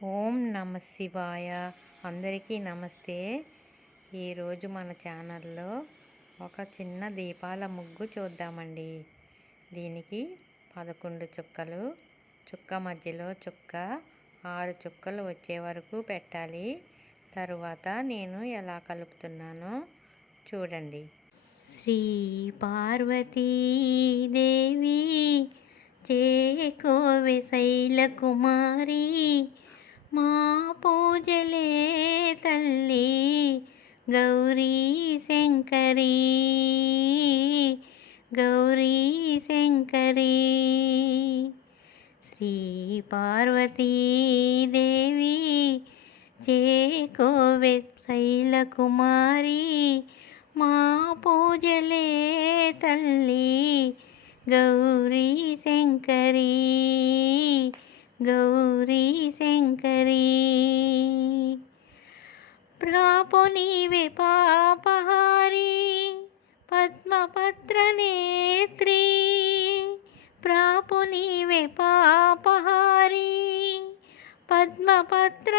ఓం నమ శివాయ. అందరికీ నమస్తే. ఈరోజు మన ఛానల్లో ఒక చిన్న దీపాల ముగ్గు చూద్దామండి. దీనికి పదకొండు చుక్కలు చుక్క మధ్యలో చుక్క ఆరు చుక్కలు వచ్చే వరకు పెట్టాలి. తరువాత నేను ఎలా కలుపుతున్నానో చూడండి. శ్రీ పార్వతీ దేవి చేకోవె శైలకుమారి మా పూజలే తల్లి గౌరీ శంకరి. గౌరీ శంకరి. శ్రీ పార్వతీదేవి దేవి శైల కుమారి. మా పూజలే తల్లి గౌరీ శంకరి. గౌరీ శంకరి ప్రాపు నీవే పాపహారి పద్మపత్ర నేత్రి ప్రాపు నీవే పాపహారి పద్మపత్ర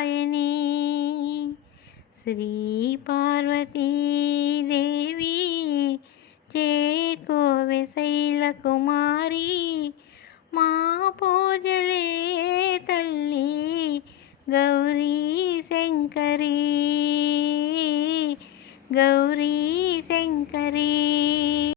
కాచాయని శ్రీ పార్వతీదేవి దేవి. శైల కుమారి. మా పూజలే తల్లి గౌరీ శంకరీ. గౌరీ శంకరీ.